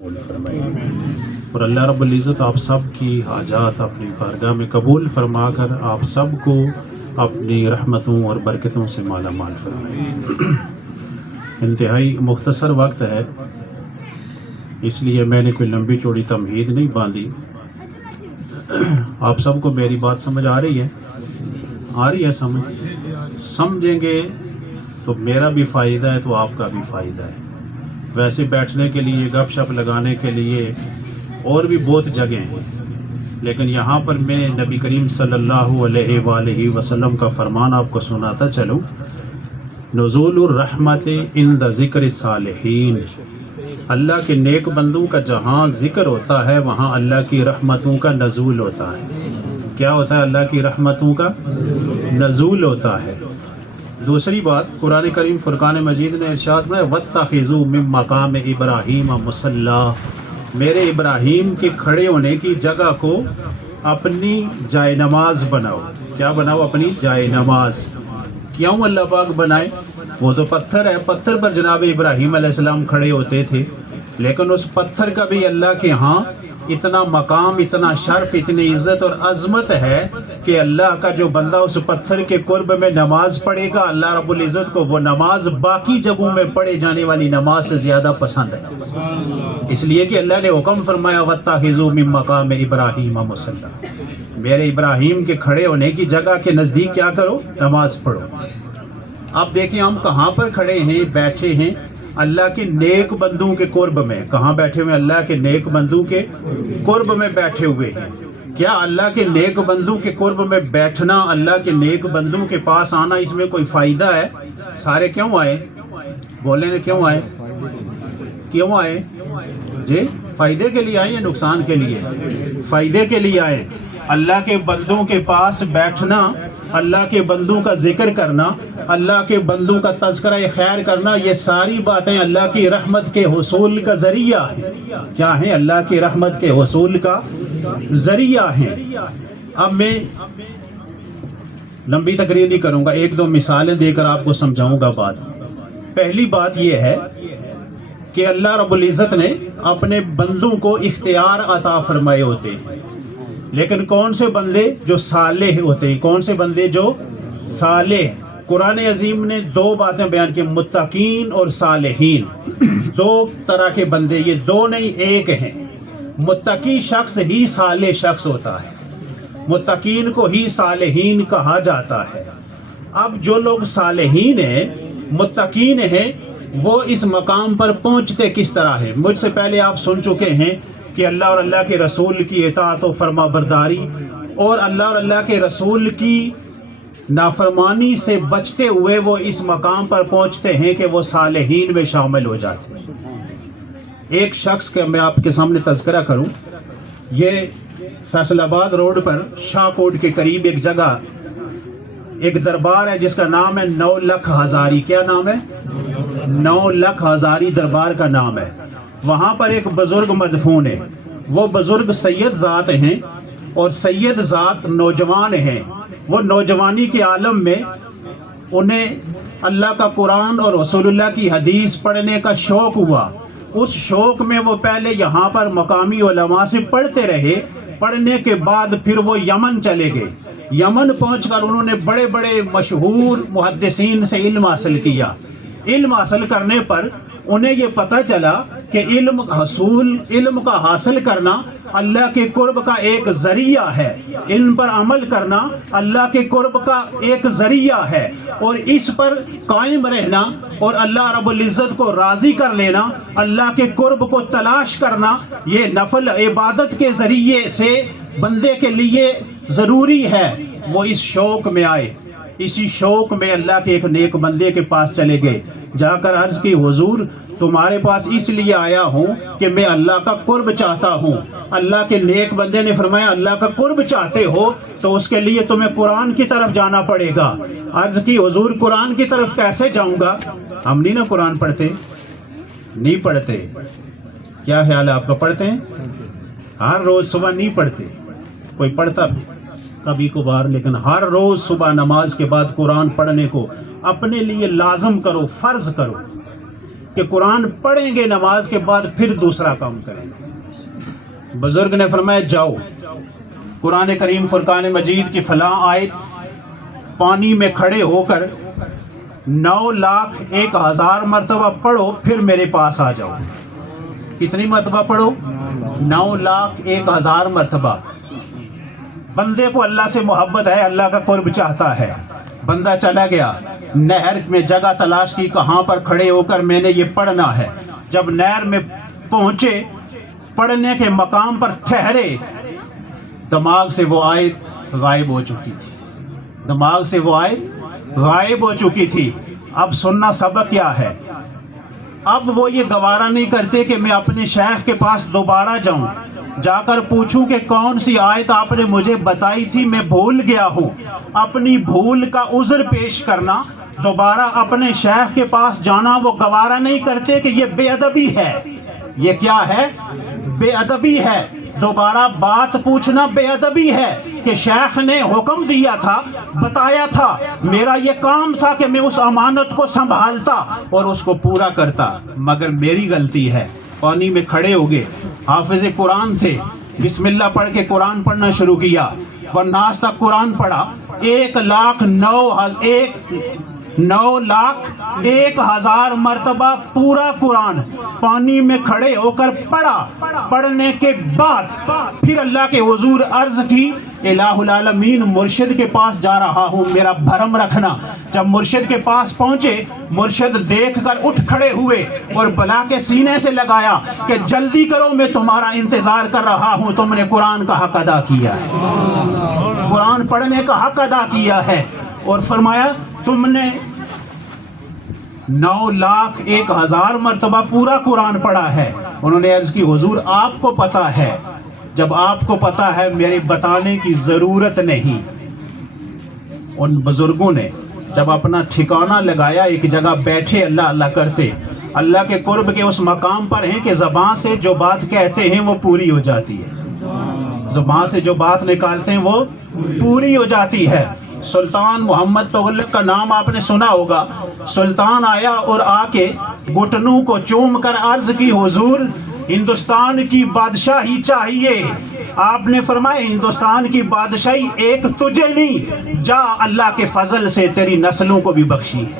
فرمائے اور اللہ رب العزت آپ سب کی حاجات اپنی بارگاہ میں قبول فرما کر آپ سب کو اپنی رحمتوں اور برکتوں سے مالا مال فرمائے۔ انتہائی مختصر وقت ہے، اس لیے میں نے کوئی لمبی چوڑی تمہید نہیں باندھی۔ آپ سب کو میری بات سمجھ آ رہی ہے سمجھیں گے تو میرا بھی فائدہ ہے تو آپ کا بھی فائدہ ہے۔ ویسے بیٹھنے کے لیے، گپ شپ لگانے کے لیے اور بھی بہت جگہیں ہیں، لیکن یہاں پر میں نبی کریم صلی اللہ علیہ وآلہ وسلم کا فرمان آپ کو سناتا چلوں۔ نزول الرحمت عند ذکر الصالحین، اللہ کے نیک بندوں کا جہاں ذکر ہوتا ہے وہاں اللہ کی رحمتوں کا نزول ہوتا ہے۔ کیا ہوتا ہے؟ اللہ کی رحمتوں کا نزول ہوتا ہے۔ دوسری بات، قرآن کریم فرقان مجید نے ارشاد میں وَاتَّخِذُوا مِن مَقَامِ إِبْرَاهِيمَ مُصَلًّى، میرے ابراہیم کے کھڑے ہونے کی جگہ کو اپنی جائے نماز بناؤ۔ کیا بناؤ؟ اپنی جائے نماز۔ کیوں اللہ پاک بنائے؟ وہ تو پتھر ہے، پتھر پر جناب ابراہیم علیہ السلام کھڑے ہوتے تھے، لیکن اس پتھر کا بھی اللہ کے ہاں اتنا مقام، اتنا شرف، اتنی عزت اور عظمت ہے کہ اللہ کا جو بندہ اس پتھر کے قرب میں نماز پڑھے گا، اللہ رب العزت کو وہ نماز باقی جگہوں میں پڑھے جانے والی نماز سے زیادہ پسند ہے، اس لیے کہ اللہ نے حکم فرمایا وَاتَّخِذُوا مِن مَقَامِ إِبْرَاهِيمَ مُصَلًّى، میرے ابراہیم کے کھڑے ہونے کی جگہ کے نزدیک کیا کرو؟ نماز پڑھو۔ اب دیکھیں ہم کہاں پر کھڑے ہیں، بیٹھے ہیں؟ اللہ کے نیک بندوں کے قرب میں۔ کہاں بیٹھے ہوئے؟ اللہ کے نیک بندوں کے قرب میں بیٹھے ہوئے ہیں۔ کیا اللہ کے نیک بندوں کے قرب میں بیٹھنا، اللہ کے نیک بندوں کے پاس آنا، اس میں کوئی فائدہ ہے؟ سارے کیوں آئے؟ بولے نا کیوں آئے؟ کیوں آئے جی؟ فائدے کے لیے آئے یا نقصان کے لیے؟ فائدے کے لیے آئے۔ اللہ کے بندوں کے پاس بیٹھنا، اللہ کے بندوں کا ذکر کرنا، اللہ کے بندوں کا تذکرہ خیر کرنا، یہ ساری باتیں اللہ کی رحمت کے حصول کا ذریعہ ہیں۔ کیا ہیں؟ اللہ کی رحمت کے حصول کا ذریعہ ہیں۔ اب میں لمبی تقریر نہیں کروں گا، ایک دو مثالیں دے کر آپ کو سمجھاؤں گا بات۔ پہلی بات یہ ہے کہ اللہ رب العزت نے اپنے بندوں کو اختیار عطا فرمائے ہوتے ہیں، لیکن کون سے بندے؟ جو صالح ہوتے ہیں۔ کون سے بندے؟ جو صالح۔ قرآن عظیم نے دو باتیں بیان کی، متقین اور صالحین، دو طرح کے بندے، یہ دو نہیں ایک ہیں۔ متقی شخص ہی صالح شخص ہوتا ہے، متقین کو ہی صالحین کہا جاتا ہے۔ اب جو لوگ صالحین ہیں، متقین ہیں، وہ اس مقام پر پہنچتے کس طرح ہیں؟ مجھ سے پہلے آپ سن چکے ہیں کہ اللہ اور اللہ کے رسول کی اطاعت و فرما برداری اور اللہ اور اللہ کے رسول کی نافرمانی سے بچتے ہوئے وہ اس مقام پر پہنچتے ہیں کہ وہ صالحین میں شامل ہو جاتے ہیں۔ ایک شخص کا میں آپ کے سامنے تذکرہ کروں، یہ فیصل آباد روڈ پر شاہ کوٹ کے قریب ایک جگہ، ایک دربار ہے جس کا نام ہے 9 لکھ ہزاری۔ کیا نام ہے؟ 9 لکھ ہزاری دربار کا نام ہے۔ وہاں پر ایک بزرگ مدفون ہے، وہ بزرگ سید ذات ہیں اور سید ذات نوجوان ہیں۔ وہ نوجوانی کے عالم میں انہیں اللہ کا قرآن اور رسول اللہ کی حدیث پڑھنے کا شوق ہوا۔ اس شوق میں وہ پہلے یہاں پر مقامی علماء سے پڑھتے رہے، پڑھنے کے بعد پھر وہ یمن چلے گئے۔ یمن پہنچ کر انہوں نے بڑے بڑے مشہور محدثین سے علم حاصل کیا۔ علم حاصل کرنے پر انہیں یہ پتہ چلا کہ علم کا حاصل کرنا اللہ کے قرب کا ایک ذریعہ ہے، علم پر عمل کرنا اللہ کے قرب کا ایک ذریعہ ہے، اور اس پر قائم رہنا اور اللہ رب العزت کو راضی کر لینا، اللہ کے قرب کو تلاش کرنا، یہ نفل عبادت کے ذریعے سے بندے کے لیے ضروری ہے۔ وہ اس شوق میں آئے، اسی شوق میں اللہ کے ایک نیک بندے کے پاس چلے گئے، جا کر عرض کی حضور تمہارے پاس اس لیے آیا ہوں کہ میں اللہ کا قرب چاہتا ہوں۔ اللہ کے نیک بندے نے فرمایا اللہ کا قرب چاہتے ہو تو اس کے لیے تمہیں قرآن کی طرف جانا پڑے گا۔ عرض کی حضور قرآن کی طرف کیسے جاؤں گا؟ ہم نہیں نا قرآن پڑھتے، نہیں پڑھتے۔ کیا خیال ہے آپ کا؟ پڑھتے ہیں؟ ہر روز صبح نہیں پڑھتے، کوئی پڑھتا بھی کبھی کبھار، لیکن ہر روز صبح نماز کے بعد قرآن پڑھنے کو اپنے لیے لازم کرو، فرض کرو۔ کہ قرآن پڑھیں گے نماز کے بعد پھر دوسرا کام کریں گے۔ بزرگ نے فرمایا جاؤ قرآن کریم فرقان مجید کی فلاں آیت پانی میں کھڑے ہو کر 9,01,000 مرتبہ پڑھو، پھر میرے پاس آ جاؤ۔ کتنی مرتبہ پڑھو؟ 9,01,000 مرتبہ۔ بندے کو اللہ سے محبت ہے، اللہ کا قرب چاہتا ہے۔ بندہ چلا گیا، نہر میں جگہ تلاش کی، کہاں پر کھڑے ہو کر میں نے یہ پڑھنا ہے۔ جب نہر میں پہنچے، پڑھنے کے مقام پر ٹھہرے، دماغ سے وہ آیت غائب ہو چکی تھی، دماغ سے وہ آیت غائب ہو چکی تھی۔ اب سننا سبق کیا ہے؟ اب وہ یہ گوارا نہیں کرتے کہ میں اپنے شیخ کے پاس دوبارہ جاؤں، جا کر پوچھوں کہ کون سی آیت آپ نے مجھے بتائی تھی، میں بھول گیا ہوں۔ اپنی بھول کا عذر پیش کرنا، دوبارہ اپنے شیخ کے پاس جانا وہ گوارا نہیں کرتے کہ یہ بے ادبی ہے۔ یہ کیا ہے؟ بے ادبی ہے۔ دوبارہ بات پوچھنا بے ادبی ہے کہ شیخ نے حکم دیا تھا، بتایا تھا، میرا یہ کام تھا کہ میں اس امانت کو سنبھالتا اور اس کو پورا کرتا، مگر میری غلطی ہے۔ پانی میں کھڑے ہو گئے، حافظ قرآن تھے، بسم اللہ پڑھ کے قرآن پڑھنا شروع کیا، والناس تک قرآن پڑھا، 9,01,000 مرتبہ پورا قرآن پانی میں کھڑے ہو کر پڑھا۔ پڑھنے کے بعد پھر اللہ کے حضور عرض کی، الہ العالمین مرشد کے پاس جا رہا ہوں، میرا بھرم رکھنا۔ جب مرشد کے پاس پہنچے، مرشد دیکھ کر اٹھ کھڑے ہوئے اور بلا کے سینے سے لگایا کہ جلدی کرو، میں تمہارا انتظار کر رہا ہوں، تم نے قرآن کا حق ادا کیا ہے، قرآن پڑھنے کا حق ادا کیا ہے۔ اور فرمایا تم نے 9,01,000 مرتبہ پورا قرآن پڑھا ہے۔ انہوں نے عرض کی حضور آپ کو پتا ہے، جب آپ کو پتا ہے میرے بتانے کی ضرورت نہیں۔ ان بزرگوں نے جب اپنا ٹھکانہ لگایا، ایک جگہ بیٹھے اللہ اللہ کرتے، اللہ کے قرب کے اس مقام پر ہیں کہ زبان سے جو بات کہتے ہیں وہ پوری ہو جاتی ہے، زبان سے جو بات نکالتے ہیں وہ پوری ہو جاتی ہے۔ سلطان محمد تغلق کا نام آپ نے سنا ہوگا۔ سلطان آیا اور آ کے گھٹنوں کو چوم کر عرض کی حضور ہندوستان کی بادشاہی چاہیے۔ آپ نے فرمایا ہندوستان کی بادشاہی ایک تجھے نہیں، جا اللہ کے فضل سے تیری نسلوں کو بھی بخشی ہے۔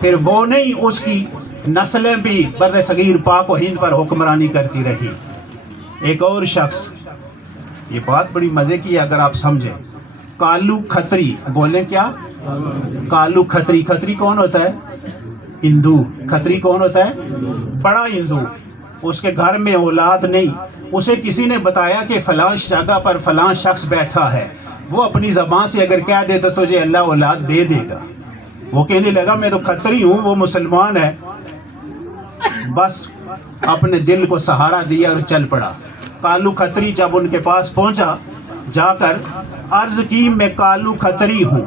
پھر وہ نہیں، اس کی نسلیں بھی بر صغیر پاک و ہند پر حکمرانی کرتی رہی۔ ایک اور شخص، یہ بات بڑی مزے کی ہے اگر آپ سمجھیں، کالو کھتری، بولیں کیا؟ کالو کھتری۔ کھتری کون ہوتا ہے؟ ہندو۔ کھتری کون ہوتا ہے؟ بڑا ہندو۔ اس کے گھر میں اولاد نہیں، اسے کسی نے بتایا کہ فلاں جگہ پر فلاں شخص بیٹھا ہے، وہ اپنی زبان سے اگر کہہ دے تو تجھے اللہ اولاد دے دے گا۔ وہ کہنے لگا میں تو کھتری ہوں، وہ مسلمان ہے، بس اپنے دل کو سہارا دیا اور چل پڑا۔ کالو کھتری جب ان کے پاس پہنچا، جا کر عرض کی میں کالو کھتری ہوں،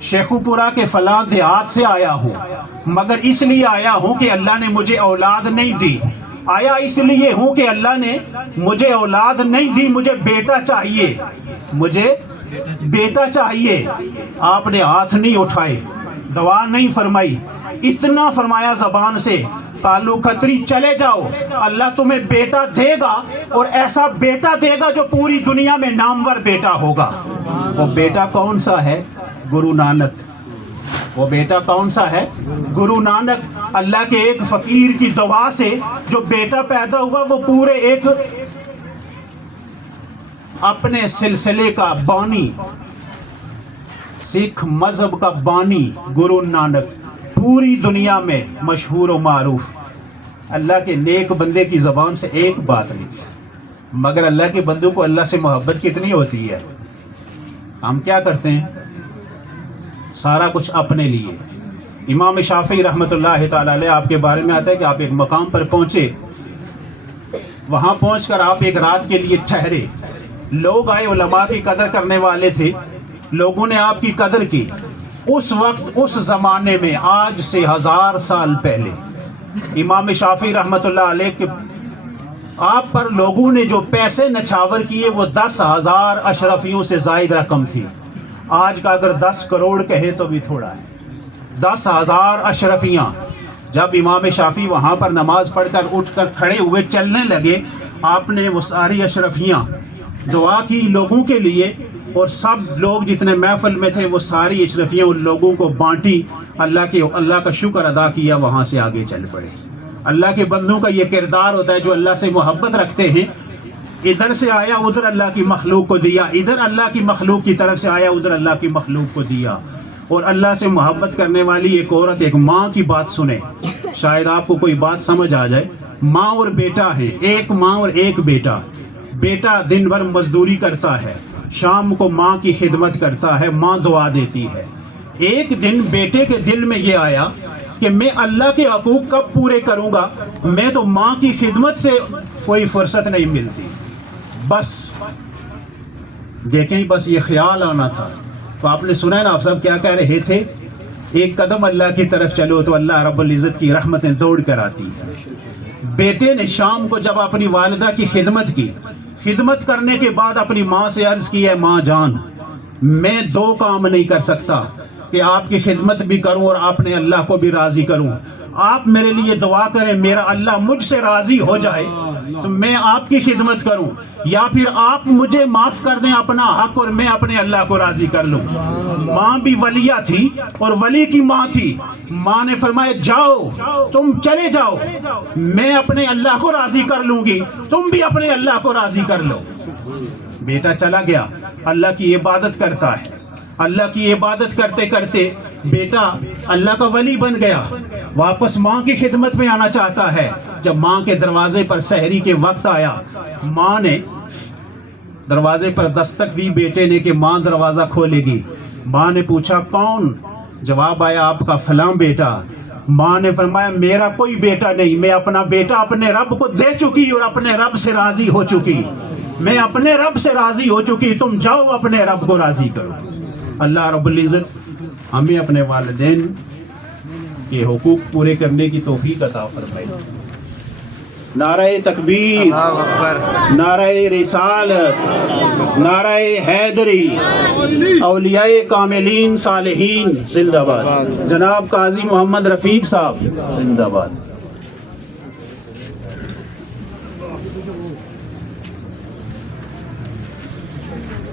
شیخو پورا کے فلاں دیہات سے آیا ہوں، مگر اس لیے آیا ہوں کہ اللہ نے مجھے اولاد نہیں دی۔ آیا اس لیے ہوں کہ اللہ نے مجھے اولاد نہیں دی، مجھے بیٹا چاہیے، مجھے بیٹا چاہیے۔ آپ نے ہاتھ نہیں اٹھائے، دعا نہیں فرمائی، اتنا فرمایا زبان سے، کالو کھتری چلے جاؤ، اللہ تمہیں بیٹا دے گا، اور ایسا بیٹا دے گا جو پوری دنیا میں نامور بیٹا ہوگا۔ وہ بیٹا کون سا ہے؟ گرو نانک۔ وہ بیٹا کون سا ہے؟ گرو نانک۔ اللہ کے ایک فقیر کی دعا سے جو بیٹا پیدا ہوا، وہ پورے ایک اپنے سلسلے کا بانی، سکھ مذہب کا بانی گرو نانک، پوری دنیا میں مشہور و معروف۔ اللہ کے نیک بندے کی زبان سے ایک بات نہیں، مگر اللہ کے بندوں کو اللہ سے محبت کتنی ہوتی ہے۔ ہم کیا کرتے ہیں؟ سارا کچھ اپنے لیے۔ امام شافعی رحمۃ اللہ تعالی علیہ، آپ کے بارے میں آتا ہے کہ آپ ایک مقام پر پہنچے، وہاں پہنچ کر آپ ایک رات کے لیے ٹھہرے، لوگ آئے، علماء کی قدر کرنے والے تھے، لوگوں نے آپ کی قدر کی۔ اس وقت، اس زمانے میں، آج سے 1000 سال پہلے، امام شافعی رحمۃ اللہ علیہ کے آپ پر لوگوں نے جو پیسے نچھاور کیے وہ 10,000 اشرفیوں سے زائد رقم تھی۔ آج کا اگر 10 کروڑ کہے تو بھی تھوڑا ہے۔ 10,000 اشرفیاں جب امام شافعی وہاں پر نماز پڑھ کر اٹھ کر کھڑے ہوئے چلنے لگے، آپ نے وہ ساری اشرفیاں دعا کی لوگوں کے لیے، اور سب لوگ جتنے محفل میں تھے وہ ساری اشرفیاں ان لوگوں کو بانٹی، اللہ کا شکر ادا کیا، وہاں سے آگے چل پڑے۔ اللہ کے بندوں کا یہ کردار ہوتا ہے جو اللہ سے محبت رکھتے ہیں، ادھر سے آیا ادھر اللہ کی مخلوق کو دیا، ادھر اللہ کی مخلوق کی طرف سے آیا ادھر اللہ کی مخلوق کو دیا۔ اور اللہ سے محبت کرنے والی ایک عورت ایک ماں کی بات سنے، شاید آپ کو کوئی بات سمجھ آ جائے۔ ماں اور بیٹا ہے، ایک ماں اور ایک بیٹا۔ بیٹا دن بھر مزدوری کرتا ہے، شام کو ماں کی خدمت کرتا ہے، ماں دعا دیتی ہے۔ ایک دن بیٹے کے دل میں یہ آیا کہ میں اللہ کے حقوق کب پورے کروں گا، میں تو ماں کی خدمت سے کوئی فرصت نہیں ملتی۔ بس دیکھیں، بس یہ خیال آنا تھا۔ تو آپ نے سنا ہے نا، آپ سب کیا کہہ رہے تھے، ایک قدم اللہ کی طرف چلو تو اللہ رب العزت کی رحمتیں دوڑ کر آتی ہیں۔ بیٹے نے شام کو جب اپنی والدہ کی خدمت کی، خدمت کرنے کے بعد اپنی ماں سے عرض کی، ہے ماں جان، میں دو کام نہیں کر سکتا کہ آپ کی خدمت بھی کروں اور اپنے اللہ کو بھی راضی کروں۔ آپ میرے لیے دعا کریں، میرا اللہ مجھ سے راضی ہو جائے تو میں آپ کی خدمت کروں، یا پھر آپ مجھے معاف کر دیں اپنا حق اور میں اپنے اللہ کو راضی کر لوں۔ ماں بھی ولیہ تھی اور ولی کی ماں تھی۔ ماں نے فرمایا جاؤ، تم چلے جاؤ، میں اپنے اللہ کو راضی کر لوں گی، تم بھی اپنے اللہ کو راضی کر لو۔ بیٹا چلا گیا، اللہ کی عبادت کرتا ہے۔ اللہ کی عبادت کرتے کرتے بیٹا اللہ کا ولی بن گیا، واپس ماں کی خدمت میں آنا چاہتا ہے۔ جب ماں کے دروازے پر سحری کے وقت آیا، ماں نے دروازے پر دستک دی بیٹے نے کہ ماں دروازہ کھولے گی۔ ماں نے پوچھا کون؟ جواب آیا آپ کا فلاں بیٹا۔ ماں نے فرمایا میرا کوئی بیٹا نہیں، میں اپنا بیٹا اپنے رب کو دے چکی اور اپنے رب سے راضی ہو چکی، میں اپنے رب سے راضی ہو چکی، تم جاؤ اپنے رب کو راضی کرو۔ اللہ رب العزت ہمیں اپنے والدین کے حقوق پورے کرنے کی توفیق عطا فرمائے۔ نعرہ تکبیر، نعرہ رسالت، نعرہ حیدری، اولیاء کاملین صالحین زندہ باد۔ جناب قاضی محمد رفیق صاحب زندہ باد۔